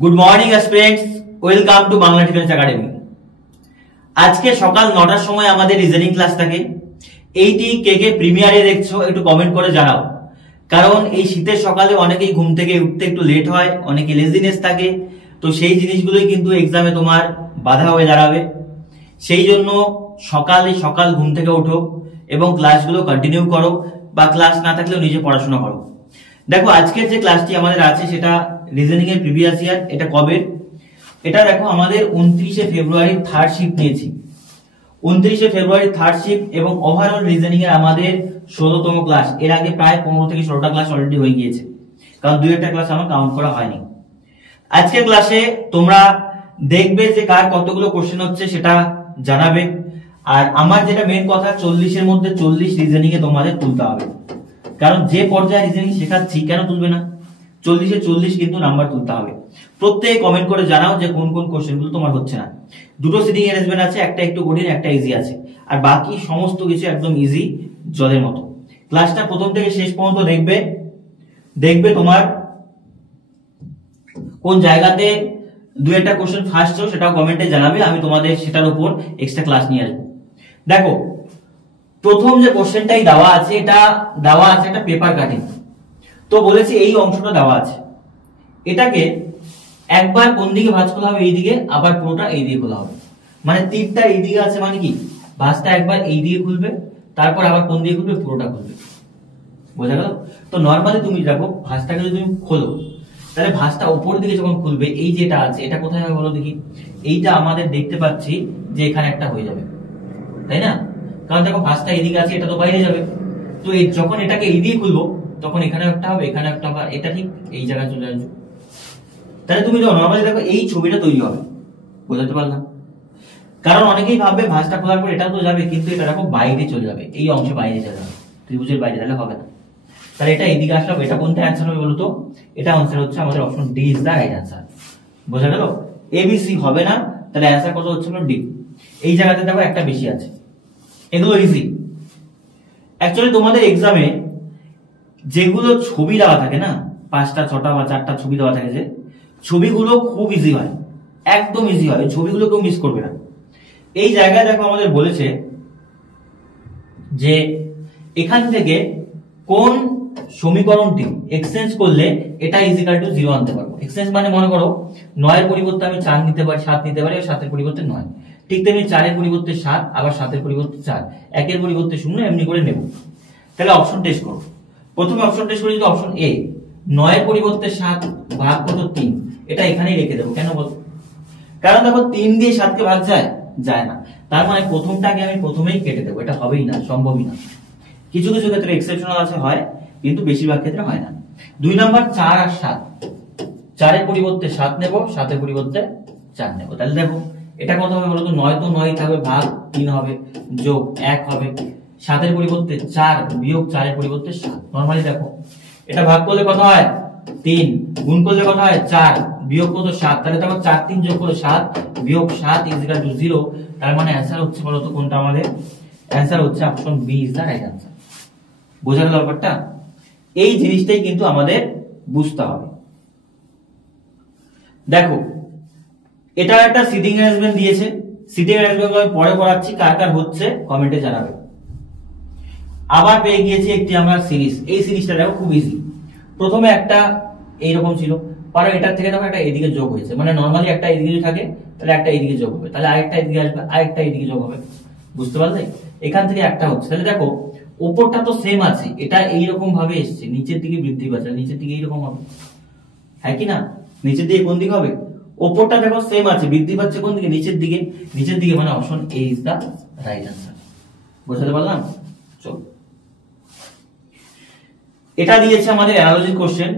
Good morning students, welcome to Bangla defence academy. আজকে সকাল 9টার সময় আমাদের রিজনিং ক্লাস থাকে। এইটি কে কে প্রিমিয়ারে দেখছো একটু কমেন্ট করে জানাও, কারণ এই শীতের সকালে অনেকেই ঘুম থেকে উঠতে একটু লেট হয়, অনেকে লেজিনেস থাকে, তো সেই জিনিসগুলোই কিন্তু এক্সামে তোমার বাধা হয়ে দাঁড়াবে। সেই জন্য সকাল ঘুম থেকে ওঠো এবং ক্লাসগুলো কন্টিনিউ করো, বা ক্লাস না থাকলেও নিজে পড়াশোনা করো। দেখো আজকের যে ক্লাসটি আমাদের আছে সেটা রিজনিং এর প্রিভিয়াস ইয়ার। এটা কবে? এটা দেখো আমাদের 29শে ফেব্রুয়ারি থার্ড শিফট নিয়েছি। 29শে ফেব্রুয়ারি থার্ড শিফট এবং ওভারঅল রিজনিং এর আমাদের 16তম ক্লাস। এর আগে প্রায় 15 থেকে 16টা ক্লাস অলরেডি হয়ে গিয়েছে, কারণ দুই একটা ক্লাস আমার কাউন্ট করা হয়নি। আজকের ক্লাসে তোমরা দেখবে যে কার কতগুলো কোশ্চেন হচ্ছে সেটা জানাবে। আর আমার যেটা মেন কথা, 40-এর মধ্যে 40 রিজনিং এ তোমাদের তুলতে হবে, কারণ যে পর্যায়ে রিজনিং শেখাচ্ছি কেন তুলবে না, 40-এ 40 কিন্তু নাম্বার তুলতে হবে। প্রত্যেকে কমেন্ট করে জানাও যে কোন কোন কোশ্চেন গুলো তোমার হচ্ছে না। দুটো সিটিং অ্যারেঞ্জমেন্ট আছে, একটা একটু কঠিন একটা ইজি আছে, আর বাকি সমস্ত কিছু একদম ইজি জলের মতো। ক্লাসটা প্রথম থেকে শেষ পর্যন্ত দেখবে তোমার কোন জায়গাতে দু একটা কোশ্চেন ফার্স্ট হলো সেটাও কমেন্টে জানাবে, আমি তোমাদের সেটার উপর এক্সট্রা ক্লাস নিয়ে আসবো। দেখো প্রথম যে কোশ্চেনটাই দেওয়া আছে, এটা দেওয়া আছে একটা পেপার কাটিং। তো বলেছি এই অংশটা দেওয়া আছে, এটাকে একবার কোন দিকে ভাঁজ খোলা হবে, এইদিকে, আবার পুরোটা এই দিকে খোলা হবে। মানে তীরটা এই দিকে আছে, মানে কি ভাঁজটা একবার এই দিকে খুলবে, তারপর আবার কোন দিকে খুলবে, পুরোটা খুলবে। বোঝা গেল? তো নরমালি তুমি দেখো ভাঁজটাকে যদি তুমি খোলো, তাহলে ভাঁজটা উপর দিকে যখন খুলবে, এই যেটা আছে এটা কোথায় হবে বলো দেখি। এইটা আমাদের দেখতে পাচ্ছি যে এখানে একটা হয়ে যাবে, তাই না? কারণ দেখো ভাঁজটা এদিকে আছে, এটা তো বাইরে যাবে। তো যখন এটাকে এইদিকে খুলবো তখন এখানে একটা হবে, এখানে একটা হবে, এটা ঠিক এই জায়গায় চলে আসবে। তাহলে তুমি নরমালি দেখো এই ছবিটা তৈরি হবে। বোঝাতে পারলাম? কারণ অনেকেই ভাববে ভাঁজটা খোলার পর এটা তো যাবে, কিন্তু এটা দেখো বাইরে চলে যাবে, এই অংশে বাইরে চলে যাবে, ত্রিভুজের বাইরে, তাহলে হবে না। তাহলে এটা এইদিকে আসলে এটা কোনটা অ্যান্সার হবে বলতো? এটা অ্যান্সার হচ্ছে আমাদের option D is the right answer. বোঝা গেল? এবিসি হবে না, তাহলে অ্যান্সার কত হচ্ছে ডি। এই জায়গাতে দেখো একটা বেশি আছে, এগুলো ইজি। অ্যাকচুয়ালি তোমাদের এক্সামে যেগুলো ছবি দেওয়া থাকে না, 5টা 6টা বা 4টা ছবি দেওয়া থাকে, যে ছবিগুলো খুব ইজি হয়, একদম ইজি হয়, ছবিগুলো কেউ মিস করবে না। এই জায়গায় দেখো আমাদের বলেছে যে এখান থেকে কোন সমীকরণটি এক্সচেঞ্জ করলে এটা ইজিক্যাল টু 0 আনতে পারবো। এক্সচেঞ্জ মানে মনে করো 9 এর পরিবর্তে আমি 4 নিতে পারি, 7 নিতে পারি, 7 এর পরিবর্তে 9। ঠিক তেমনি 4 এর পরিবর্তে 7, আবার 7 এর পরিবর্তে 4, 1 এর পরিবর্তে 0, এমনি করে নেব। তাহলে অপশন টেস্ট করো। প্রথমে অপশন টেস্ট করি, যদি অপশন এ 9 এর পরিবর্তে 7 ভাগ কত 3, এটা এখানেই রেখে দেবো। কেন বল? কারণ দেখো 3 দিয়ে 7 কে ভাগ যায় না, তার মানে প্রথমটাকে আমি প্রথমেই কেটে দেবো, এটা হবেই না, সম্ভবই না। কিছু কিছু ক্ষেত্রে এক্সেপশনাল আছে, হয়, কিন্তু বেশিরভাগ ক্ষেত্রে হয় না। 2 নাম্বার 4 আর 7, 4 এর পরিবর্তে 7 নেব, 7 এর পরিবর্তে 4 নেব। তাহলে দেখো এটা কত হবে বলতো? 9 তো 9 থাকবে, ভাগ 3 হবে, যোগ 1 হবে, 7 এর পরিবর্তে 4 বিয়োগ 4 এর পরিবর্তে 7। নরমালি দেখো এটা ভাগ করলে কত হয়? 3, গুণ করলে কত হয়? 4, বিয়োগ কত? 7। তাহলে দেখো 4 3 যোগ করলে 7, বিয়োগ 7 ইকুয়াল টু 0। তার মানে অ্যানসার হচ্ছে বলতো কোনটা আমাদের? অ্যানসার হচ্ছে option B is the right answer. বোঝা গেল ব্যাপারটা? এই জিনিসটাই কিন্তু আমাদের বুঝতে হবে। দেখো এটা একটা সিটিং অ্যারেঞ্জমেন্ট দিয়েছে, সিটিং অ্যারেঞ্জমেন্ট আমি পরে পড়াচ্ছি, কার কার হচ্ছে কমেন্টে জানাবে। আবার পেয়ে গিয়েছি একটি আমরা সিরিজ। এই সিরিজটা দেখো খুব ইজি। প্রথমে একটা এইরকম ছিল, পরে এটার থেকে দেখো একটা এদিকে যোগ হয়েছে, মানে নরমালি একটা এদিকে থাকে, তাহলে একটা এদিকে যোগ হবে, তাহলে আরেকটা এদিকে আসবে, আরেকটা এদিকে যোগ হবে। বুঝতে পারলে? এখান থেকে একটা হচ্ছে, তাহলে দেখো উপরটা তো সেম আছে, এটা এইরকম ভাবে এসছে, নিচের দিকে বৃদ্ধি পাচ্ছে, নিচের দিকে এইরকম হবে, হ্যাঁ কি না? নিচের দিকে কোন দিকে হবে? উপরটা দেখো সেম আছে, বৃদ্ধি পাচ্ছে কোন দিকে? নিচের দিকে। নিচের দিকে মানে option A is the right answer. বুঝতে পারলাম? চলো, এটা দিয়েছে আমাদের অ্যানালজি কোশ্চেন।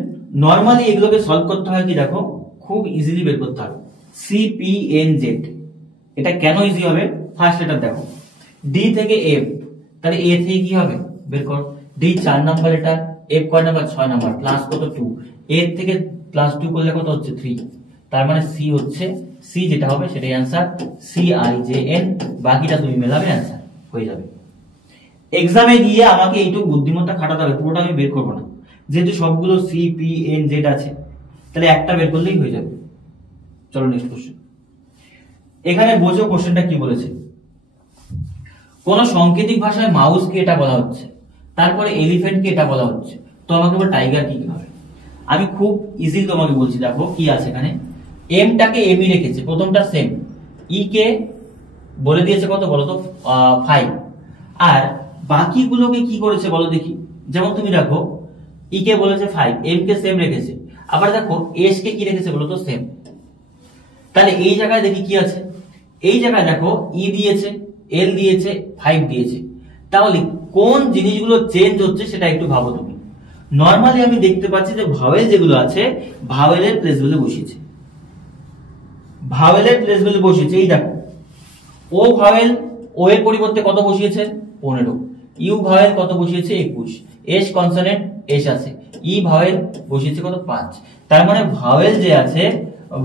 নরমালি এগুলোকে সলভ করতে হয় কি দেখো, খুব ইজিলি বের করতে হবে। CPNZ, এটা কেন ইজি হবে? ফার্স্ট লেটার দেখো, ডি থেকে এফ, তাহলে এ থেকে কি হবে বের করো। ডি 4 নাম্বার লেটার, এফ কয় নাম্বার? 6 নাম্বার, প্লাস কত 2, এর থেকে প্লাস 2 করলে কত হচ্ছে 3। তার মানে সি হচ্ছে, সি যেটা হবে সেটাই অ্যান্সার, CIJN। বাকিটা তুমি মেলাবে, অ্যান্সার হয়ে যাবে। এক্সামে গিয়ে আমাকে এইটুকু বুদ্ধিমত্তা খাটাতে হবে, পুরোটা আমি বের করবো না, যেহেতু সবগুলো CPNZ আছে, তাহলে একটা বের করলেই হয়ে যাবে। চলো নেক্সট কোশ্চেন। এখানে বোঝো কোশ্চেনটা কি বলেছে। কোন সাংকেতিক ভাষায় মাউসকে এটা বলা হচ্ছে, তারপরে এলিফ্যান্টকে এটা বলা হচ্ছে, তো আমাকে বল টাইগার কি হবে। আমি খুব ইজিলি তোমাকে বলছি, দেখো কি আছে এখানে, এমটাকে এমই রেখেছে, প্রথমটা সেম, ই কে বলে দিয়েছে কত বলো তো 5, আর বাকিগুলোকে কি করেছে বলো দেখি। যেমন তুমি দেখো ই কে বলেছে 5, এম কে সেম রেখেছে, আবার দেখো এস কে কি রেখেছে বলো তো সেম। তাহলে এই জায়গায় দেখি কি আছে, এই জায়গায় দেখো ই দিয়েছে, এল দিয়েছে, 5 দিয়েছে। তাহলে কোন জিনিসগুলো চেঞ্জ হচ্ছে সেটা একটু ভাবো তুমি। নরমালি আমি দেখতে পাচ্ছি যে ভাওয়েল যেগুলো আছে ভাওয়েলের প্লেস ভ্যালু বসিয়েছে, ভাওয়েলের প্লেস ভ্যালু বসিয়েছে। এই দেখো ও ভাওয়েল, ও এর পরিবর্তে কত বসিয়েছে 15, ইউ ভাওয়েল কত বসিয়েছে 21, এস কনসোনেন্ট এস আছে, ই ভাওয়েল বসিয়েছে কত 5। তার মানে ভাওয়েল যে আছে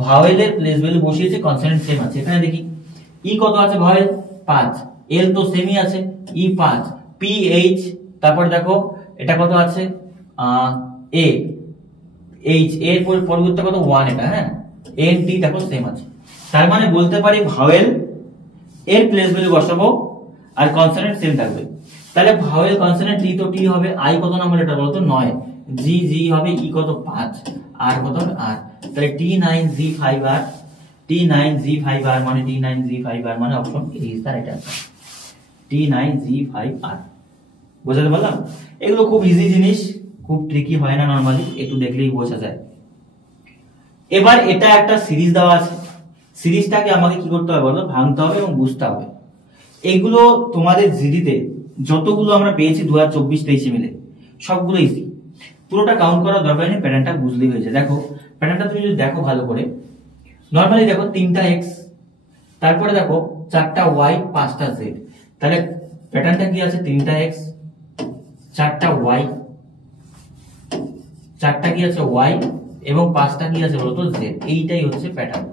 ভাওয়েলের প্লেস ভ্যালু বসিয়েছে, কনসোনেন্ট সেম আছে। এখানে দেখি ই কত আছে ভাওয়েল 5, এল তো সেমই আছে, ই 5, পি এইচ, তারপর দেখো এটা কত আছে এ এইচ, এর পরিবর্তে কত 1, এটা হ্যাঁ, এন টি দেখো সেম আছে। তার মানে বলতে পারি ভাওয়েল এর প্লেস ভ্যালু বসাবো আর কনসোনেন্ট সেম থাকবে। তাহলে ভাওয়েল কনসোনেন্ট টি তো টি হবে, আই কত নাম্বার এটা বলতো 9, জি জি হবে, ই কত 5, আর কত আর, তাহলে T9Z5 আর T9Z5R মানে T9Z5R মানে option A is the right answer, T9Z5R। বুঝতে পারলাম? এগুলো খুব ইজি জিনিস, খুব ট্রিকি হয় না, নরমালি একটু দেখলেই বোঝা যায়। এবার এটা একটা সিরিজ দেওয়া আছে, সিরিজটাকে আমাকে কি করতে হবে বলো, ভাঙতে হবে এবং বুঝতে হবে। এগুলো তোমাদের জিডিতে যতগুলো আমরা পেয়েছি 2024-23 মিলে সবগুলো ইজি, পুরোটা কাউন্ট করার দরকার নেই, প্যাটার্নটা বুঝলেই হয়েছে। দেখো প্যাটার্নটা তুমি যদি দেখো ভালো করে, নরমালি দেখো 3টা এক্স, তারপরে দেখো 4টা ওয়াই 5টা জেড। তাহলে প্যাটার্নটা কি আছে, 3টা এক্স 4টা ওয়াই, 4টা কি আছে ওয়াই এবং 5টা কি আছে বলতো জেড, এইটাই হচ্ছে প্যাটার্ন।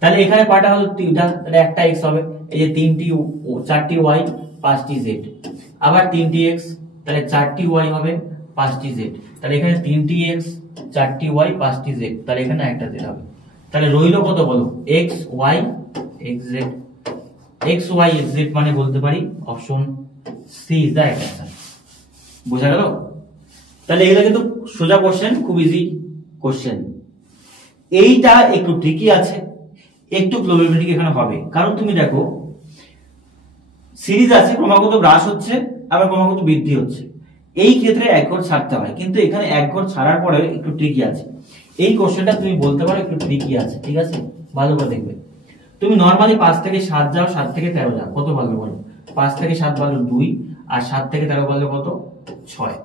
তাহলে এখানে কয়টা হলো 3টা, তাহলে একটা এক্স হবে, এই যে 4টি ওয়াই 5টি জেড, আবার 3টি এক্স, তাহলে 4টি ওয়াই হবে 5টি জেড, তাহলে এখানে 3টি এক্স 4টি ওয়াই 5টি জেড, তাহলে এখানে একটা জেড হবে। তাহলে রইলো কত বলো, X Y X Z, X Y X Z মানে বলতে পারি option C is the right answer. বোঝা গেল? তাহলে এগুলো কিন্তু সোজা কোশ্চেন, খুব ইজি কোশ্চেন। এইটা একটু ট্রিকি আছে, একটু প্রবাবিলিটি এখানে হবে, কারণ তুমি দেখো সিরিজ আছে ক্রমাগত হ্রাস হচ্ছে আবার ক্রমাগত বৃদ্ধি হচ্ছে, এই ক্ষেত্রে এক ঘর ছাড়তে হয়, কিন্তু এখানে এক ঘর ছাড়ার পরে একটু ট্রিকি আছে। এই কোশ্চেনটা তুমি বলতে পারো একটু ট্রিকি আছে, ঠিক আছে, ভালো করে দেখবে। তুমি নরমালি 5 থেকে 7 যাও, 7 থেকে 13 যাও, কত পারবে বলো? 5 থেকে 7 পারলো 2, আর 7 থেকে 13 পারলো কত 6।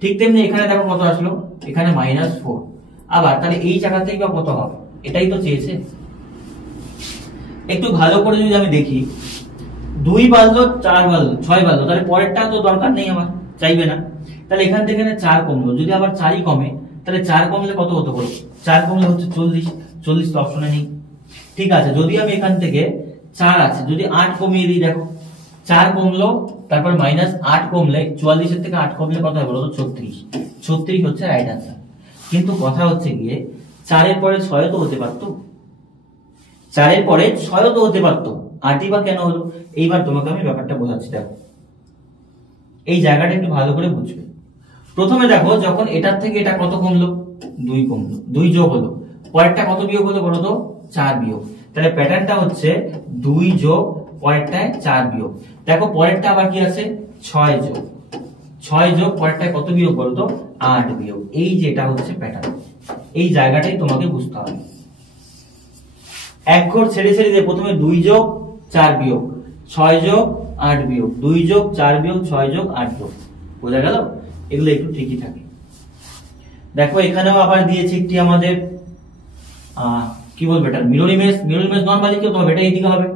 ঠিক তেমনি এখানে দেখো কত আসলো, এখানে -4। আবার তাহলে এই জায়গা থেকে কত হবে, এটাই তো চেয়েছে। একটু ভালো করে যদি আমি দেখি, 2 বাড়লো 4 বাড়লো 6 বাড়লো, তাহলে পরেরটা তো দরকার নেই আমার, চাইবে না। তাহলে এখান থেকে 4 কমলো, যদি আবার 4ই কমে তাহলে 4 কমলে কত হতো বলো? 4 কমলে হচ্ছে 40, 40 তো অপশনে নেই। ঠিক আছে, যদি আমি এখান থেকে 4 আছে, যদি 8 কমিয়ে দিই, দেখো 4 কমলো, তারপর -8 কমলে 44 এর থেকে 8 কমলে কত হবে বলো তো 36, 36 হচ্ছে রাইট আনসার। কিন্তু কথা হচ্ছে গিয়ে 4 এর পরে 6 তো হতে পারতো, 4 এর পরে 6 তো হতে পারতো, 8ই বা কেন হলো? এইবার তোমাকে আমি ব্যাপারটা বোঝাচ্ছি, দেখো এই জায়গাটা একটু ভালো করে বুঝবে। প্রথমে দেখো যখন এটার থেকে এটা কত কমলো, 2 কমলো, 2 যোগ হলো, পরেরটা কত বিয়োগ হলো বলো তো 4 বিয়োগ। তাহলে প্যাটার্নটা হচ্ছে 2 যোগ পরেরটায় 4 বিয়োগ। দেখো পরেরটা আবার কি আছে 6 যোগ, 6 যোগ পরেরটায় কত বিয়োগ বলো তো 8 বিয়োগ। এই যে এটা হচ্ছে প্যাটার্ন, এই জায়গাটাই তোমাকে বুঝতে হবে। এক ঘর ছেড়ে ছেড়ে দিয়ে প্রথমে 2 যোগ 4 বিয়োগ, 6 যোগ 8 বিয়োগ, 2 যোগ 4 বিয়োগ, 6 যোগ 8 বিয়োগ। বোঝা গেল? এগুলো একটু ঠিকই থাকে। দেখো এখানেও আবার দিয়েছে একটি আমাদের কি বলবো, এটা mirror image. Mirror image normally কি হবে, এটা এইদিকে হবে,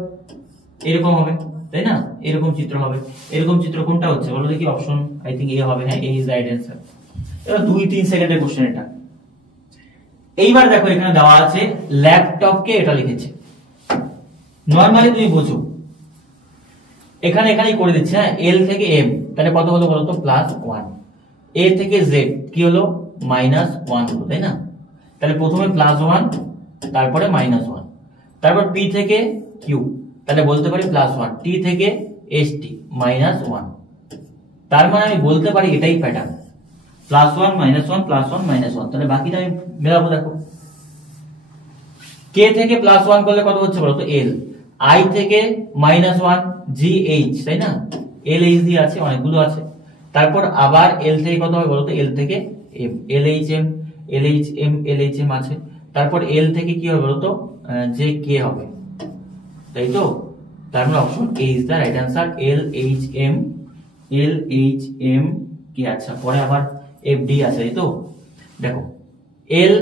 এরকম হবে, তাই না? এরকম চিত্র হবে। এরকম চিত্র কোনটা হচ্ছে বলো দেখি? অপশন আই থিংক এ হবে। হ্যাঁ, এ ইজ রাইট অ্যানসার। এটা 2-3 সেকেন্ডের কোশ্চেন এটা। এইবার দেখো এখানে দেওয়া আছে ল্যাপটপকে এটা লিখেছে। নরমালি তুমি বোঝো, এখানে এখানেই করে দিচ্ছে। হ্যাঁ, এল থেকে এম, তাহলে কত হলো বলো তো +1, এ থেকে জেড কি হলো -1 হলো, তাই না? তাহলে প্রথমে +1 তারপরে -1, তারপর P থেকে Q, তাহলে বলতে পারি +1, T থেকে ST -1। তার মানে আমি বলতে পারি এটাই প্যাটার্ন, +1 -1 +1 -1। তাহলে বাকিটা আমি মেলাবো। দেখো K থেকে +1 করলে কত হচ্ছে বলো তো L, I থেকে -1 GH, তাই না, LH দিয়ে আছে, অনেকগুলো আছে। তারপর আবার L থেকে কত হবে বলো তো, L থেকে M, LHM LHM LHM আছে। তারপর L থেকে কি হবে বলো তো, JK হবে, তাই তো। তার মানে option A is the right answer, LHM কি, আচ্ছা পরে আবার FD আছে, তাই তো। দেখো L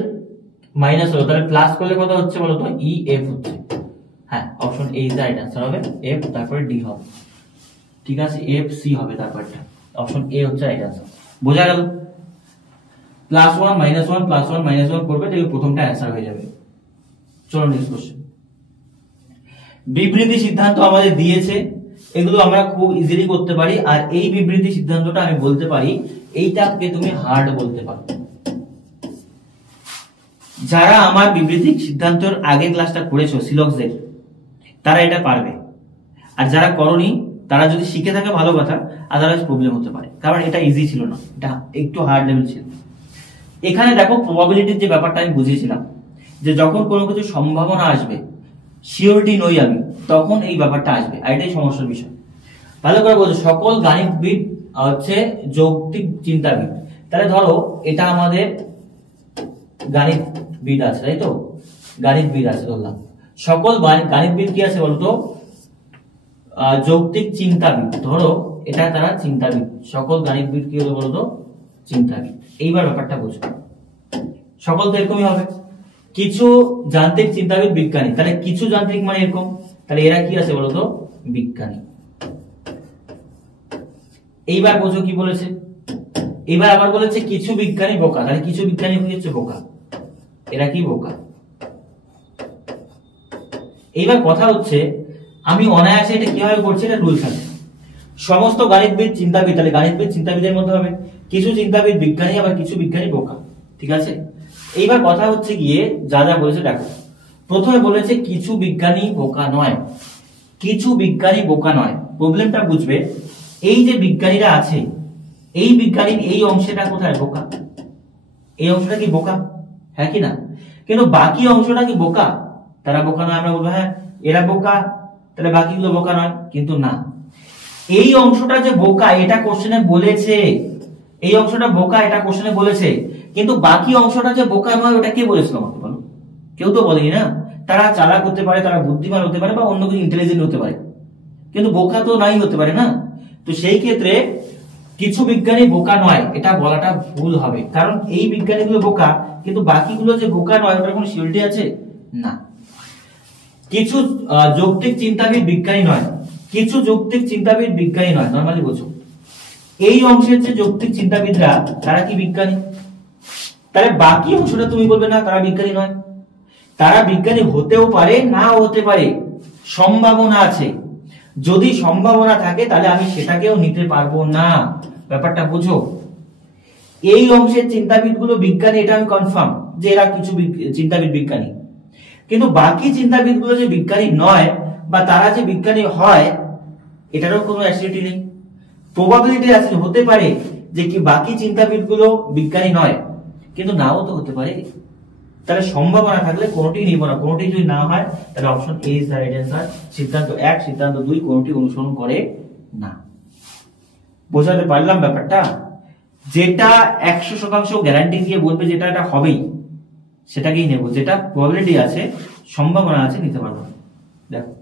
মাইনাস হলো, তাহলে প্লাস করলে কত হচ্ছে বলো তো, EF হচ্ছে। হ্যাঁ, option A is the right answer হবে, F তারপরে D হবে, ঠিক আছে, FC হবে তারপরটা, অপশন A হচ্ছে রাইট অ্যান্সার। বোঝা গেল? +1 -1 +1 -1 করবে, তাহলে প্রথমটা অ্যান্সার হয়ে যাবে। চলো নেক্সট কোশ্চেন। বিবৃতি সিদ্ধান্ত আমাদের দিয়েছে, এগুলো আমরা খুব ইজিলি করতে পারি। আর এই বিবৃতি সিদ্ধান্তটা আমি বলতে পারি, এইটাকে তুমি হার্ড বলতে পারো। যারা আমার বিবৃতি সিদ্ধান্তর আগে ক্লাসটা করেছো সিলক্সের, তারা এটা পারবে। আর যারা করনি, তারা যদি শিখে থাকে ভালো কথা, আদারওয়াইজ প্রবলেম হতে পারে, কারণ এটা ইজি ছিল না, এটা একটু হার্ড লেভেল ছিল। এখানে দেখো প্রবাবিলিটির যে ব্যাপারটা আমি বুঝিয়েছিলাম, যে যখন কোনো কিছু সম্ভাবনা আসবে, সিওরিটি নই আমি, তখন এই ব্যাপারটা আসবে, আর এটাই সমস্যার বিষয়। ভালো করে বলছো, সকল গাণিতিকবিদ হচ্ছে যৌক্তিক চিন্তাবিদ। তাহলে ধরো এটা আমাদের গাণিতবিদ আছে, তাই তো, গাণিতবিদ আছে ধরলাম। সকল গাণিতবিদ কি আছে বলতো, যৌক্তিক চিন্তাবিদ। ধরো এটা তারা চিন্তাবিদ, সকল গাণিতবিদ কি হলো বলতো, চিন্তাবিদ। এইবার ব্যাপারটা বুঝো, সকল তো এরকমই হবে। কিছু যান্ত্রিক চিন্তাবিদ বিজ্ঞানী, তাহলে কিছু যান্ত্রিক মানে এরকম, তাহলে এরা কি আছে বলতো, বিজ্ঞানী। এইবার বোঝো কি বলেছে, এবার আবার বলেছে কিছু বিজ্ঞানী বোকা, তাহলে কিছু বিজ্ঞানী হচ্ছে বোকা, এরা কি বোকা। এইবার কথা হচ্ছে, আমি অনায়াসে এটা কিভাবে করছি, এটা রুলস আছে। সমস্ত গাণিতবিদ চিন্তাবিদ, তাহলে গাণিতবিদ চিন্তাবিদের মধ্যে হবে কিছু চিন্তাবিদ বিজ্ঞানী, আবার কিছু বিজ্ঞানী বোকা, ঠিক আছে। এইবার কথা হচ্ছে গিয়ে যা যা বলেছে দেখো, প্রথমে বলেছে কিছু বিজ্ঞানী বোকা নয়, কিছু বিজ্ঞানী বোকা নয়। প্রবলেমটা বুঝবে, এই যে বিজ্ঞানীরা আছে, এই বিজ্ঞানীর এই অংশটা কোথায় বোকা, এই অংশটা কি বোকা, হ্যাঁ কি না, কিন্তু বাকি অংশটা কি বোকা, তারা বোকা নয়। আমরা বলবো হ্যাঁ এরা বোকা, তাহলে বাকিগুলো বোকা নয়, কিন্তু না, এই অংশটা যে বোকা এটা কোশ্চেনে বলেছে, এই অংশটা বোকা এটা কোশ্চেনে বলেছে, কিন্তু বাকি অংশটা যে বোকা নয় ওটা কে বলেছিল আমাকে বলো, কেউ তো বলেনি না। তারা চালাক হতে পারে, তারা বুদ্ধিমান হতে পারে, বা অন্য কিছু ইন্টেলিজেন্ট হতে পারে, কিন্তু বোকা তো নাই হতে পারে না। তো সেই ক্ষেত্রে কিছু বিজ্ঞানী বোকা নয় এটা বলাটা ভুল হবে, কারণ এই বিজ্ঞানীগুলো বোকা, কিন্তু বাকিগুলো যে বোকা নয় ওটার কোনো সিউরিটি আছে না। কিছু যৌক্তিক চিন্তাবিদ বিজ্ঞানী নয়, কিছু যৌক্তিক চিন্তাবিদ বিজ্ঞানী নয়, নরমালি বোঝো। এই অংশের যে যৌক্তিক চিন্তাবিদরা তারা কি বিজ্ঞানী, তাহলে বাকি অংশটা তুমি বলবে না তারা বিজ্ঞানী নয়। তারা বিজ্ঞানী হতেও পারে, নাও হতে পারে, সম্ভাবনা আছে। যদি সম্ভাবনা থাকে তাহলে আমি সেটাকেও নিতে পারবো না, ব্যাপারটা বুঝো। এই অংশের চিন্তাবিদ গুলো বিজ্ঞানী, এটা আমি কনফার্ম যে এরা কিছু চিন্তাবিদ বিজ্ঞানী, কিন্তু বাকি চিন্তাবিদ গুলো যে বিজ্ঞানী নয়, বা তারা যে বিজ্ঞানী হয়, এটারও কোনো অ্যাসিডিটি নেই। প্রবাবিলিটি আছে, হতে পারে যে কি বাকি চিন্তাবিদ গুলো বিজ্ঞানী নয়, কিন্তু নাও তো হতে পারে। তাহলে সম্ভাবনা থাকলে কোনটি নিব না, কোনটি যদি না হয় তাহলে option A is the right answer. সিদ্ধান্ত 1 সিদ্ধান্ত 2 কোনটি অনুসরণ করে না। বোঝাতে পারলাম ব্যাপারটা? যেটা 100% গ্যারান্টি দিয়ে বলবে যেটা এটা হবেই, সেটাকেই নেব। যেটা প্রবাবিলিটি আছে, সম্ভাবনা আছে, নিতে পারবো না। দেখো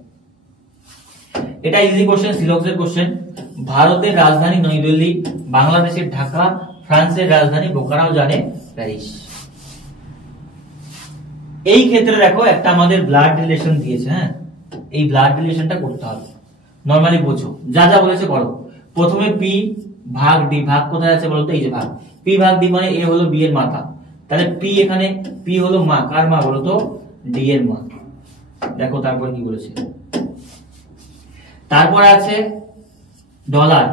এটা ইজি কোশ্চেন, সিলক্সের কোশ্চেন। ভারতের রাজধানী নয়াদিল্লি, বাংলাদেশের ঢাকা, ফ্রান্সের রাজধানী বোকারাও জানে প্যারিস। এই ক্ষেত্রে দেখো একটা আমাদের ব্লাড রিলেশন দিয়েছে, হ্যাঁ এই ব্লাড রিলেশনটা করতে হবে। নরমালি বোঝো, যা যা বলেছে করো। প্রথমে পি ভাগ ডি, ভাগ কোথায় আছে বলতো, এই যে ভাগ, পি ভাগ ডি মানে এ হলো বি এর মাথা, তাহলে পি এখানে পি হলো মা, কার মা বলতো, ডি এর মা। দেখো তারপর কি বলেছে, তারপর আছে ডলার,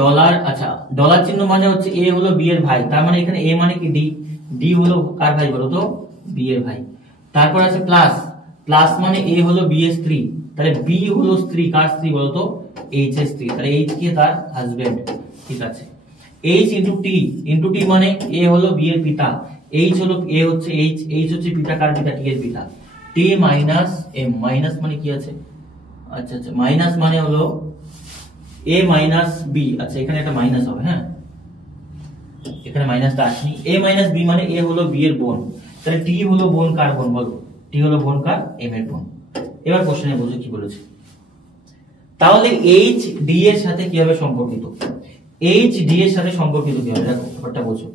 ডলার, আচ্ছা ডলার চিহ্ন মানে হচ্ছে এ হলো বি এর ভাই, তার মানে এখানে এ মানে কি ডি, ডি হলো কার ভাই বলতো, বি এর ভাই। তারপর আছে প্লাস, প্লাস মানে এ হলো বি এর স্ত্রী, তাহলে বি হলো স্ত্রী, কার স্ত্রী বলতো, এইচ এর স্ত্রী, তাহলে এইচ কি তার হাজবেন্ড, ঠিক আছে। এইচ ইন্টু টি মানে এ হলো বি এর পিতা, এইচ হলো এ হচ্ছে এইচ হচ্ছে পিতা, কার পিতা, টি এর পিতা। টি মাইনাস এম, মাইনাস মানে কি আছে, আচ্ছা আচ্ছা মাইনাস মানে হলো এ মাইনাস বি, আচ্ছা এখানে একটা মাইনাস হবে, হ্যাঁ এখানে মাইনাসটা আসেনি। এ মাইনাস বি মানে এ হলো বি এর বোন, তাহলে টি হলো বোন কার বোন বলো, টি হলো বোন কার, এম এর বোন। এবার কোশ্চেনে বুঝো কি বলেছে। তাহলে এইচ ডি এর সাথে কিভাবে সম্পর্কিত, এইচ ডি এর সাথে সম্পর্কিত কিভাবে, দেখো ব্যাপারটা বোঝো।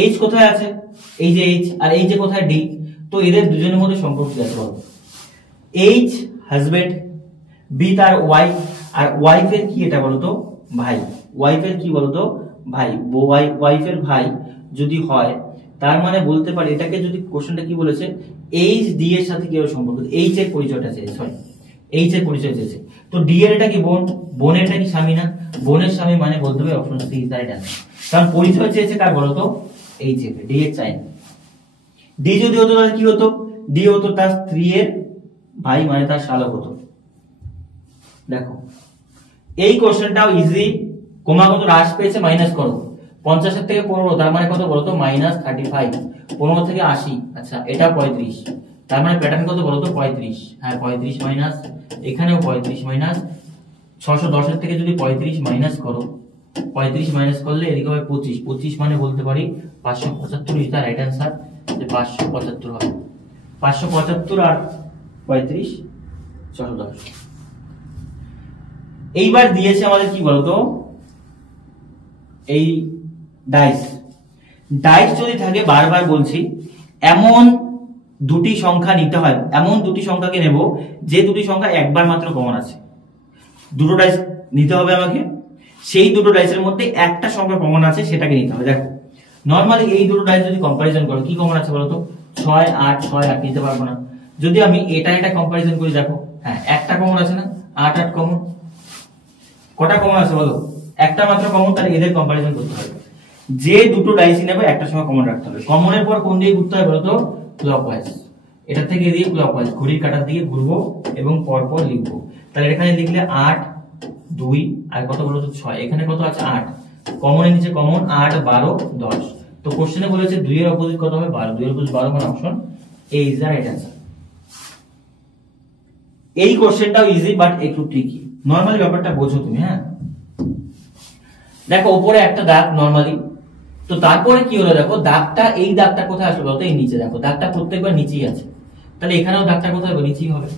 এইচ কোথায় আছে, এই যে এইচ, আর এই যে কোথায় ডি, তো এদের দুজনের মধ্যে সম্পর্ক কি আছে বলো। এইচ হাজবেন্ড, বি তার ওয়াইফ, আর ওয়াইফের কি এটা বলতো ভাই, ওয়াইফের কি বলতো ভাই, ওয়াইফের ভাই যদি হয় তার মানে বলতে পারি এটাকে, যদি কোশ্চেনটা কি বলেছে এইচ ডি এর সাথে কিভাবে সম্পর্ক, এইচ এর পরিচয়টা চেয়েছে, সরি এইচ এর পরিচয় চেয়েছে, তো ডি এর এটা কি বোন, বোনের এটা কি স্বামী না, বোনের স্বামী মানে বলতে হবে option C is right answer. কারণ পরিচয় চেয়েছে কার বলতো, এইচ এর, ডি এর চাই না। ডি যদি হতো তাহলে কি হতো, ডি হতো তার স্ত্রী এর ভাই মানে তার শালক হতো। দেখো এই কোশ্চেনটাও ইজি, ক্রমাগত হ্রাস পেয়েছে, মাইনাস করো 50 এর থেকে 15, তার মানে কত বলতো মাইনাস 35, 15 থেকে 80, আচ্ছা এটা 35, তার মানে প্যাটার্ন কত বলতো 35, হ্যাঁ 35 মাইনাস, এখানেও 35 মাইনাস, 610 এর থেকে যদি 35 মাইনাস করো, 35 মাইনাস করলে এদিকে হবে 25, 25 মানে বলতে পারি 575 ইজ দ্য রাইট অ্যান্সার, যে 575 হবে, 575 আর 35 610। এইবার দিয়েছে আমাদের কি বলতো, এই ডাইস, ডাইস যদি থাকে বারবার বলছি এমন দুটি সংখ্যা নিতে হয়, এমন দুটি সংখ্যাকে নেব যে দুটি সংখ্যা একবার মাত্র কমন আছে, দুটো ডাইস নিতে হবে আমাকে, সেই দুটো ডাইসের মধ্যে একটা সংখ্যা কমন আছে সেটাকে নিতে হবে। দেখো নরমালি এই দুটো ডাইস যদি কম্পারিজন করো কি কমন আছে বলতো, 6 8 6 8 নিতে পারবো না। যদি আমি এটা কম্পারিজন করি, দেখো হ্যাঁ একটা কমন আছে না, 8 8 কমন, কটা কমন আছে বলো, একটা মাত্র কমন, তাহলে এদের কম্পারিজন করতে হবে, যে দুটো ডাইসই নেবে একটা সময় কমন রাখতে হবে। কমনের পর কোন দিকে ঘুরতে হবে বলতো, ক্লকওয়াইজ, এটা থেকে এদিকে ক্লকওয়াইজ, ঘড়ির কাঁটার দিকে ঘুরবো এবং পরপর লিখবো। তাহলে এখানে লিখলে 8 2 আর কত বলতো 6, এখানে কত আছে 8, কমনের নিচে কমন 8 12 10, তো কোশ্চেনে বলেছে 2 এর অপোজিট কত হবে 12, 2 এর অপোজিট 12 মানে option A is the right answer. এই কোশ্চেনটাও ইজি বাট একটু ট্রিকি, নরমালি ব্যাপারটা বোঝো তুমি, হ্যাঁ দেখো উপরে একটা দাগ নরমালি, তো তারপরে কি হলো দেখো দাগটা, এই দাগটা কোথায় আসবে বলতো, এই নিচে, দেখো দাগটা প্রত্যেকবার নিচেই আছে, তাহলে এখানেও দাগটা কোথায় হবে, নিচেই হবে।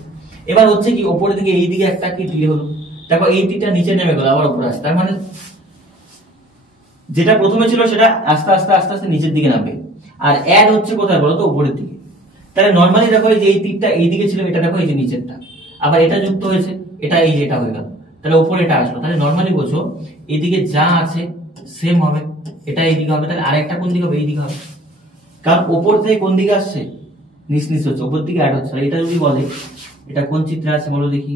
এবার হচ্ছে কি উপরের দিকে এই দিকে একটা কি তীর হলো, দেখো এই তীরটা নিচে নেমে গেল আবার উপরে আসে, তার মানে যেটা প্রথমে ছিল সেটা আস্তে আস্তে আস্তে আস্তে নিচের দিকে নামবে, আর অ্যাড হচ্ছে কোথায় বলতো উপরের দিকে। তাহলে নরমালি দেখো এই যে এই তীরটা এই দিকে ছিল, এটা দেখো এই যে নিচেরটা, আবার এটা যুক্ত হয়েছে, এটা এই যে এটা হয়ে গেল, তাহলে উপরে এটা আসলো, তাহলে নরমালি বোঝো এদিকে যা আছে সেম হবে, এটা এইদিকে হবে, তাহলে আরেকটা কোন দিকে হবে, এইদিকে হবে, কারণ উপর থেকে কোন দিকে আসছে, নিচ নিচ হচ্ছে, উপর দিকে অ্যাড হচ্ছে। এটা যদি বলে এটা কোন চিত্রে আছে বলো দেখি,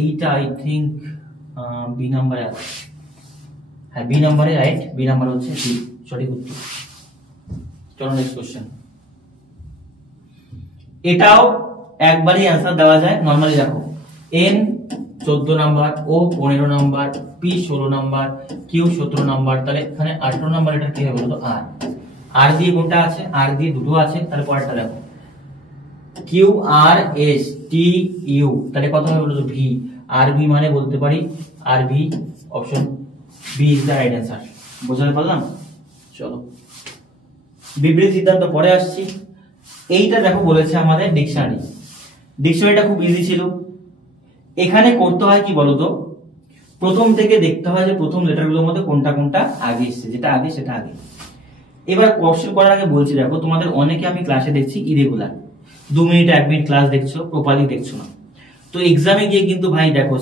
এইটা আই থিংক বি নাম্বারে আছে, হ্যাঁ বি নাম্বারে রাইট, বি নাম্বার হচ্ছে বি সঠিক উত্তর। চলো নেক্সট কোশ্চেন, এটাও একবারই অ্যান্সার দেওয়া যায় নরমালি। দেখো N 14 number, O 15 number, P 16 number, Q 17 number, তাহলে এখানে 18 নাম্বার এটা কি হবে বলতো, আর আর দিয়ে কোনটা আছে, আর দিয়ে দুটো আছে, তাহলে পরেরটা দেখো Q R S T U, তাহলে কত হবে বলতো ভি, আর ভি মানে বলতে পারি আর ভি, option B is the right answer. বোঝাতে পারলাম? চলো বিবৃতি সিদ্ধান্ত পরে আসছি। এইটা দেখো বলেছে আমাদের ডিকশনারি, ডিকশনারিটা খুব ইজি ছিল। এখানে করতে হয় কি বলতো, প্রথম থেকে দেখতে হয় যে প্রথম লেটারগুলোর মধ্যে কোনটা কোনটা আগে এসছে, যেটা আগে সেটা আগে। এবার কোশ্চেন করার আগে বলছি দেখো তোমাদের অনেকে আমি ক্লাসে দেখছি ইরেগুলার, 2 মিনিট 1 মিনিট ক্লাস দেখছো, প্রপারলি দেখছো না, তো এক্সামে গিয়ে কিন্তু ভাই দেখো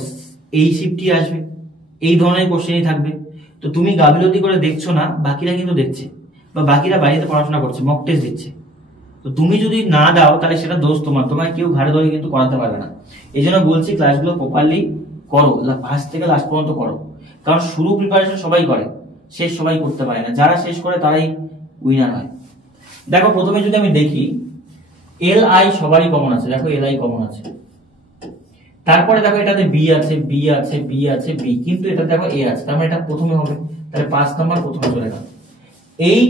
এই শিফটই আসবে, এই ধরনের কোশ্চেনই থাকবে। তো তুমি গাফিলতি করে দেখছো না, বাকিরা কিন্তু দেখছে, বা বাকিরা বাড়িতে পড়াশোনা করছে, মক টেস্ট দিচ্ছে। তো তুমি যদি না দাও তাহলে সেটা দোষ তোমার, তোমার কেউ ঘাড়ে ধরে কিন্তু করাতে পারবে না। এই জন্য বলছি ক্লাসগুলো প্রপারলি করো, ফার্স্ট থেকে লাস্ট পর্যন্ত করো, কারণ শুরু প্রিপারেশন সবাই করে, শেষ সবাই করতে পারে না, যারা শেষ করে তারাই উইনার হয়। দেখো প্রথমে যদি আমি দেখি এল আই সবারই কমন আছে, দেখো এল আই কমন আছে। তারপরে দেখো এটাতে বি আছে, বি আছে, বি আছে, বি, কিন্তু এটা দেখো এ আছে, তার মানে এটা প্রথমে হবে, তাহলে 5 নাম্বার প্রথমে চলে গেল। এই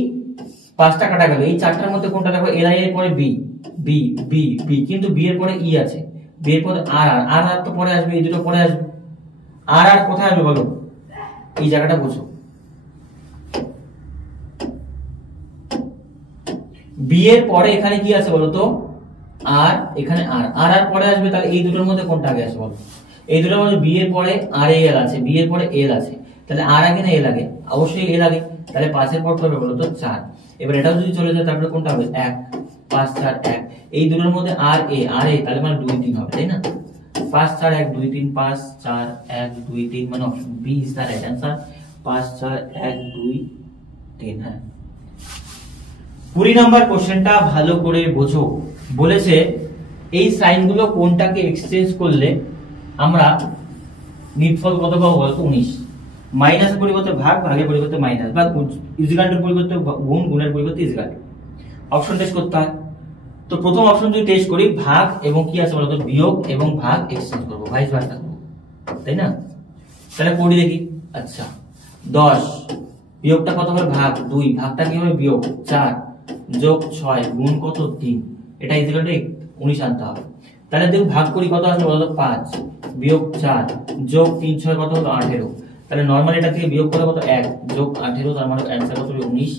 5টা কাটা গেল, এই 4টার মধ্যে কোনটা দেখো এল আই এর পরে বি, বি, বি, বি, কিন্তু বি এর পরে ই আছে, বি এর পরে আর আর, আর আর তো পরে আসবে, এই দুটো পরে আসবে। আর আর কোথায় আসবে বলো, এই জায়গাটা বুঝো। বি এর পরে এখানে কি আছে বলো তো, আর এখানে আর আর আর পরে আসবে, তাহলে এই দুটোর মধ্যে কোনটা আগে আসবে বলো? এই দুটোর মধ্যে বি এর পরে আর এল আছে, বি এর পরে এল আছে, তাহলে আর আগে না এল আগে? অবশ্যই এল আগে, তাহলে 5 এর পর হবে বলো তো 4। এবার এটাও যদি চলে যায় তারপরে কোনটা হবে? 1, 5, 4, 1, এই দুটোর মধ্যে আর এ তাহলে মানে 2, 3 হবে, তাই না? 5, 4, 1, 2, 3, 5, 4, 1, 2, 3, মানে option B is the right answer. 5, 4, 1, 2, 3। হ্যাঁ, 20 নাম্বার কোশ্চেনটা ভালো করে বোঝো। বলেছে এই সাইনগুলো কোনটাকে এক্সচেঞ্জ করলে আমরা নিটফল কত পাবো বলতো? 19। মাইনাসের পরিবর্তে ভাগ, ভাগের পরিবর্তে মাইনাস, বা ইজিকালটার পরিবর্তে গুণ, গুণের পরিবর্তে ইজিকাল। অপশন টেস্ট করতে হয়। তো প্রথম অপশন যদি টেস্ট করি, ভাগ এবং কি আছে বলতো? বিয়োগ এবং ভাগ এক্সচেঞ্জ করবো, ভাইস ভার্সা করবো, তাই না? তাহলে করি দেখি। আচ্ছা, 10 বিয়োগটা কত হবে? ভাগ 2, ভাগটা কি হবে? বিয়োগ 4, যোগ 6, গুণ কত? 3, এটা ইজিকাল 19 আনতে হবে। তাহলে দেখো ভাগ করি, কত আসবে বলতো? 5, বিয়োগ 4, যোগ 3, 6 কত হলো? 18। তাহলে নরমাল এটা থেকে বিয়োগ করে কত? 1, যোগ 18, তার মানে অ্যান্সার কত হবে? 19।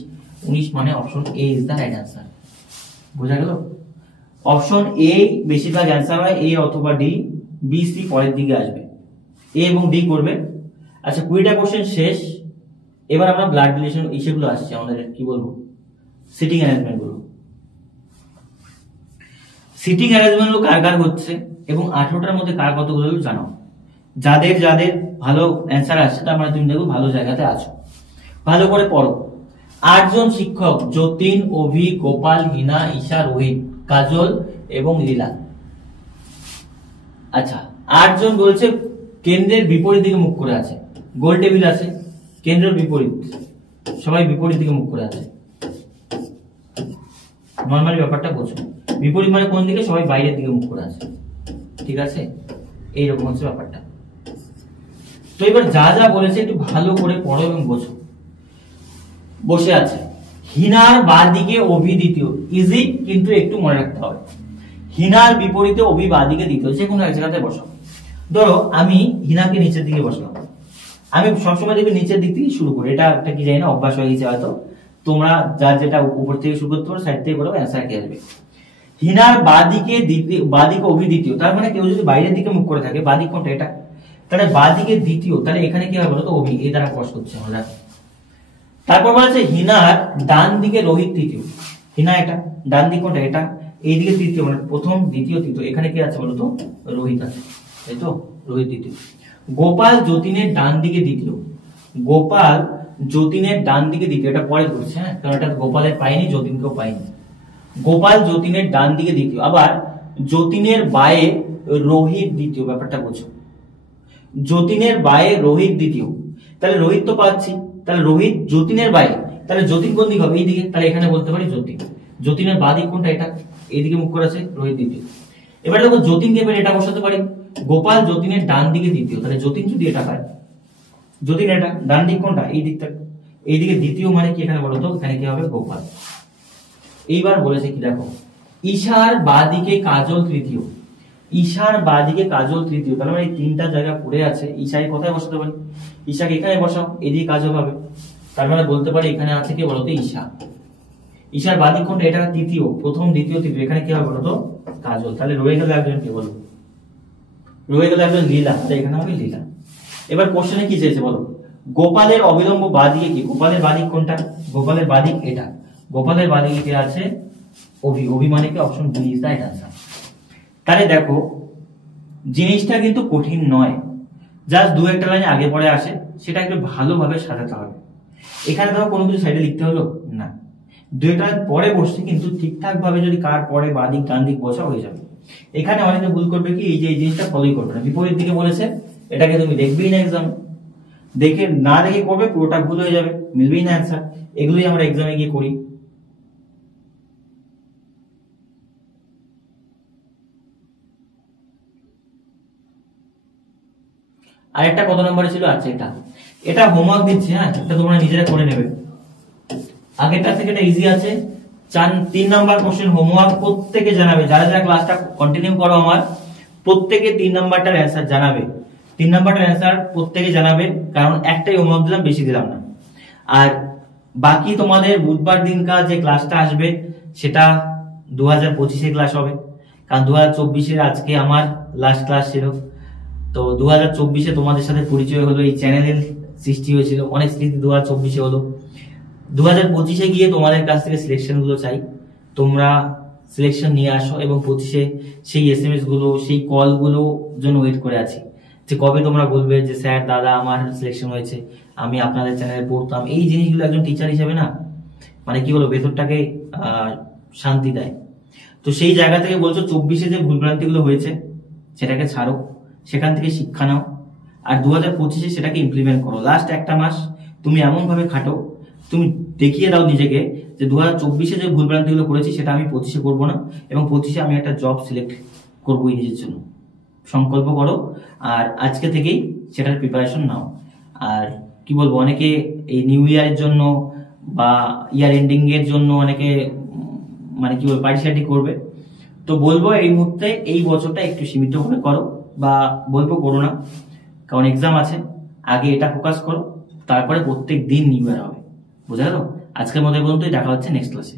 19 মানে option A is the right answer. বুঝা গেল? অপশন এ বেশিরভাগ অ্যান্সার হয়, এ অথবা ডি, বি, সি পরের দিকে আসবে, এ এবং ডি করবে। আচ্ছা, 20টা কোশ্চেন শেষ। এবার আমরা ব্লাড রিলেশন ইস্যুগুলো আসছে, আমাদের কি বলবো, সিটিং অ্যারেঞ্জমেন্ট গুলো। সিটিং অ্যারেঞ্জমেন্ট গুলো কার কার হচ্ছে এবং 18টার মধ্যে কার কতগুলো জানো। যাদের যাদের ভালো অ্যান্সার আসছে তার মানে তুমি দেখো ভালো জায়গাতে আছো, ভালো করে পড়ো। 8 জন শিক্ষক, যতীন, অভি, গোপাল, হিনা, ঈশা, রোহিত, কাজল এবং লীলা। আচ্ছা, 8 জন বলছে কেন্দ্রের বিপরীত দিকে মুখ করে আছে, গোল টেবিল আছে, কেন্দ্রের বিপরীত, সবাই বিপরীত দিকে মুখ করে আছে। নরমালি ব্যাপারটা বোঝো, বিপরীত মানে কোন দিকে? সবাই বাইরের দিকে মুখ করে আছে, ঠিক আছে? এইরকম হচ্ছে ব্যাপারটা। তো এবার যা যা বলেছে একটু ভালো করে পড়ো এবং বোঝো। বসে আছে, হিনার বাঁ দিকে অভি দ্বিতীয়, ইজি কিন্তু একটু মনে রাখতে হবে। হিনার বিপরীতে অভি বাঁ দিকে দ্বিতীয়, যে কোনো এক জায়গাতে বসাও। ধরো আমি হিনাকে নিচের দিকে বসালাম, আমি সবসময় দেখবি নিচের দিক থেকে শুরু করি, এটা একটা কি জানি না, অভ্যাস হয়ে গেছে হয়তো। তোমরা যা যেটা উপর থেকে শুরু করতে পারো, সাইড থেকে করো, অ্যান্সার কি আসবে? হিনার বাঁ দিকে অভি দ্বিতীয়, তার মানে কেউ যদি বাইরের দিকে মুখ করে থাকে, বাঁ দিক কোনটা? এটা, তাহলে বাঁ দিকে দ্বিতীয়, তাহলে এখানে কি হবে বলো তো? অভি, এই দ্বারা ক্রস করছে আমরা। তারপর বলেছে হিনার ডান দিকে রোহিত তৃতীয়, হিনা এটা, ডান দিক কোনটা? এটা, এইদিকে তৃতীয়, মানে প্রথম, দ্বিতীয়, তৃতীয়, এখানে কি আছে বলতো? রোহিত আছে, তাই তো? রোহিত দ্বিতীয়। গোপাল যতীনের ডান দিকে দ্বিতীয়, গোপাল যতীনের ডান দিকে দ্বিতীয়, এটা পরে করছে, হ্যাঁ, কারণ এটা গোপালের পাইনি, যতীনকেও পাইনি। গোপাল যতীনের ডান দিকে দ্বিতীয়, আবার যতীনের বায়ে রোহিত দ্বিতীয়, ব্যাপারটা বোঝো। যতীনের বায়ে রোহিত দ্বিতীয়, তাহলে রোহিত তো পাচ্ছি, তাহলে রোহিত যতীনের বায়ে, তাহলে যতীন কোন দিকে হবে? এইদিকে, তাহলে এখানে বলতে পারি যতীন। যতীনের বাঁ দিক কোনটা? এটা, এইদিকে মুখ করে আছে, রোহিত দ্বিতীয়। এবার দেখো যতীনকে এবার এটা বসাতে পারি, গোপাল যতীনের ডান দিকে দ্বিতীয়, তাহলে যতীন যদি এটা হয়, যতীন এটা, ডান দিক কোনটা? এই দিকটা, এইদিকে দ্বিতীয় মানে কি এখানে বলতো? এখানে কি হবে? গোপাল। এইবার বলেছে কি দেখো, ঈশার বাঁ দিকে কাজল তৃতীয়, ঈশার বাঁ দিকে কাজল তৃতীয়, তাহলে এই 3টা জায়গা পড়ে আছে, ঈশাকে কোথায় বসাতে পারি? ঈশাকে এখানে বসাও, এদিকে কাজল হবে, তার মানে বলতে পারি এখানে আছে কি বলতো? ঈশা। ঈশার বাঁ দিক কোনটা? এটা তৃতীয়, প্রথম, দ্বিতীয়, তৃতীয়, এখানে কি হবে বলতো? কাজল। তাহলে রয়ে গেল একজন, কে বলো? রয়ে গেল একজন লীলা, তাহলে এখানে হবে লীলা। এবার কোশ্চেনে কি চেয়েছে বলো? গোপালের অবিলম্ব বাঁ দিকে কি? গোপালের বাঁ দিক কোনটা? গোপালের বাঁ দিক এটা, গোপালের বাঁ দিকে কে আছে? অভি, অভি মানে কি? Option B is the right answer. তাহলে দেখো জিনিসটা কিন্তু কঠিন নয়, জাস্ট 2-1টা লাইন আগে পরে আসে, সেটা একটু ভালোভাবে সাজাতে হবে। এখানে ধরো কোনো কিছু সাইডে লিখতে হলো না, 2টা পরে বসছে, কিন্তু ঠিকঠাক ভাবে যদি কার পরে বাঁ দিক ডান দিক বসা হয়ে যাবে। এখানে অনেকে ভুল করবে কি, এই যে এই জিনিসটা ফলোই করবে না, বিপরীত দিকে বলেছে, এটাকে তুমি দেখবেই না এক্সাম, দেখে না দেখে করবে, পুরোটা ভুল হয়ে যাবে, মিলবেই না অ্যান্সার। এগুলোই আমরা এক্সামে গিয়ে করি। আর একটা কত নম্বরে ছিল, আচ্ছা এটা এটা হোমওয়ার্ক দিচ্ছি, হ্যাঁ এটা তোমরা নিজেরা করে নেবে। আগেরটা থেকে এটা ইজি আছে। 3 নাম্বার কোশ্চেন হোমওয়ার্ক প্রত্যেকে জানাবে, যারা যারা ক্লাসটা কন্টিনিউ করো আমার প্রত্যেকে 3 নাম্বারটার অ্যান্সার জানাবে। 3 নাম্বারটার অ্যান্সার প্রত্যেকে জানাবে, কারণ একটাই হোমওয়ার্ক দিলাম, বেশি দিলাম না। আর বাকি তোমাদের বুধবার দিনকার যে ক্লাসটা আসবে সেটা 2025-এর ক্লাস হবে, কারণ 2024-এর আজকে আমার লাস্ট ক্লাস ছিল। তো 2024-এ তোমাদের সাথে পরিচয় হলো, এই চ্যানেলের সৃষ্টি হয়েছিল, অনেক স্মৃতি 2024-এ হলো। 2025-এ গিয়ে তোমাদের কাছ থেকে সিলেকশন গুলো চাই, তোমরা সিলেকশন নিয়ে আসো, এবং 25-এ সেই SMS গুলো, সেই কল গুলো জন্য ওয়েট করে আছি, যে কবে তোমরা বলবে যে স্যার দাদা আমার সিলেকশন হয়েছে, আমি আপনাদের চ্যানেলে পড়তাম। এই জিনিসগুলো একজন টিচার হিসেবে না মানে কি বলবো, ভেতরটাকে শান্তি দেয়। তো সেই জায়গা থেকে বলছো 24-এ যে ভুলভ্রান্তি গুলো হয়েছে সেটাকে ছাড়ো, সেখান থেকে শিক্ষা নাও, আর 2025-এ সেটাকে ইমপ্লিমেন্ট করো। লাস্ট একটা মাস তুমি এমন ভাবে খাটো, তুমি দেখিয়ে দাও নিজেকে যে 2024-এ যে ভুলভ্রান্তি গুলো করেছি সেটা আমি 25-এ করবো না, এবং 25-এ আমি একটা জব সিলেক্ট করবোই নিজের জন্য। সংকল্প করো, আর আজকে থেকেই সেটার প্রিপারেশন নাও। আর কি বলবো, অনেকে এই নিউ ইয়ারের জন্য বা ইয়ার এন্ডিং এর জন্য অনেকে মানে কি বলবো পার্টিসিপেট করবে, তো বলবো এই মুহূর্তে এই বছরটা একটু সীমিত ভাবে করো, বা বলবো করো না, কারণ এক্সাম আছে, আগে এটা ফোকাস করো, তারপরে প্রত্যেক দিন নিউ ইয়ার হবে। বুঝা গেল? আজকের মতো পর্যন্তই, দেখা হচ্ছে নেক্সট ক্লাসে।